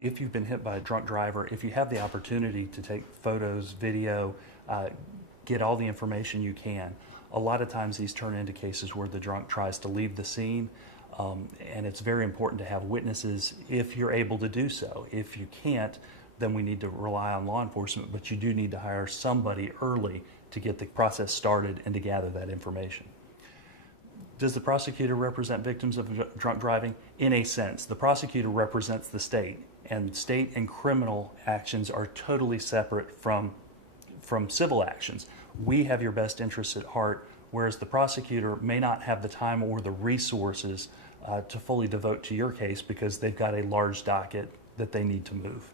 If you've been hit by a drunk driver, if you have the opportunity to take photos, video, get all the information you can, a lot of times these turn into cases where the drunk tries to leave the scene, and it's very important to have witnesses if you're able to do so. If you can't, then we need to rely on law enforcement, but you do need to hire somebody early to get the process started and to gather that information. Does the prosecutor represent victims of drunk driving? In a sense, the prosecutor represents the state, and state and criminal actions are totally separate from civil actions. We have your best interests at heart, whereas the prosecutor may not have the time or the resources to fully devote to your case because they've got a large docket that they need to move.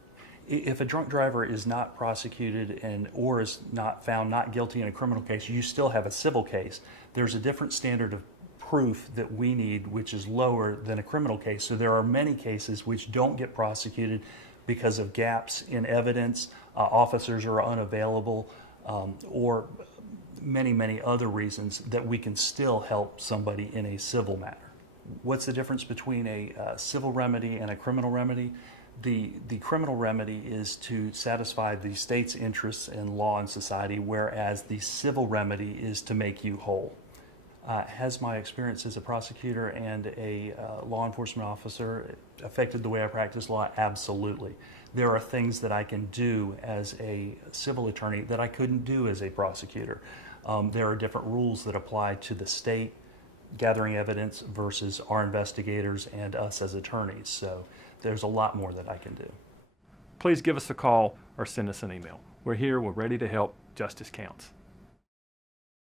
If a drunk driver is not prosecuted or is not found not guilty in a criminal case, you still have a civil case. There's a different standard of proof that we need, which is lower than a criminal case. So there are many cases which don't get prosecuted because of gaps in evidence, officers are unavailable, or many other reasons that we can still help somebody in a civil matter. What's the difference between a civil remedy and a criminal remedy? The criminal remedy is to satisfy the state's interests in law and society, whereas the civil remedy is to make you whole. Has my experience as a prosecutor and a law enforcement officer affected the way I practice law? Absolutely. There are things that I can do as a civil attorney that I couldn't do as a prosecutor. There are different rules that apply to the state gathering evidence versus our investigators and us as attorneys. So there's a lot more that I can do. Please give us a call or send us an email. We're here, we're ready to help. Justice counts.